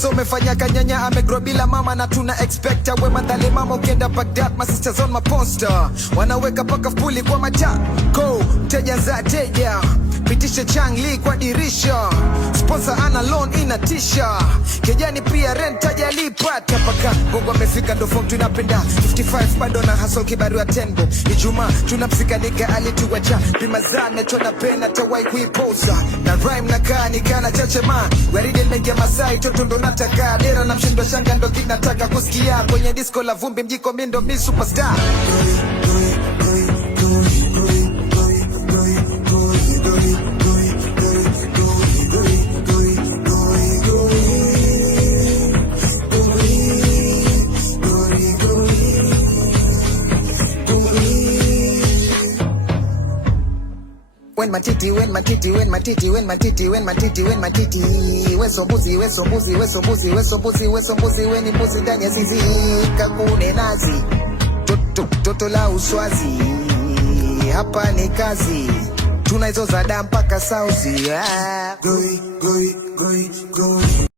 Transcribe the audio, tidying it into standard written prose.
so umefanya kanyanya amegrow bila mama na tuna expect awe madhali mama ukienda Baghdad my sisters on my poster wanaweka paka fuli kwa matako mteja za teja pitisha Changli kwa dirisha sponsor ana loan inatisha kejani pia rent ajalipa tapaka Mungu amefika ndo form tunapenda 55 bado na hustle kibaru ya tembo Ijumaa tunapsika nika alituacha pima zame chona pena tawai kuiposa na rhyme na kani kana chachema waride mengi ya Masai toto ndo nataka dera na mshindo shanga ndo kinataka kusikia kwenye disco la vumbi mjiko mindo mi superstar When my titty, when my titty, when my titty, when my titty, when my titty, when my titty. We so mbuzi, we so mbuzi, we so mbuzi, we so mbuzi, we so mbuzi, we ni mbuzi ndani ya zizi kakune nazi. Toto la uswazi, hapa ni kazi. Tuna hizo za damu mpaka sauzi. Goi, goi, goi, goi.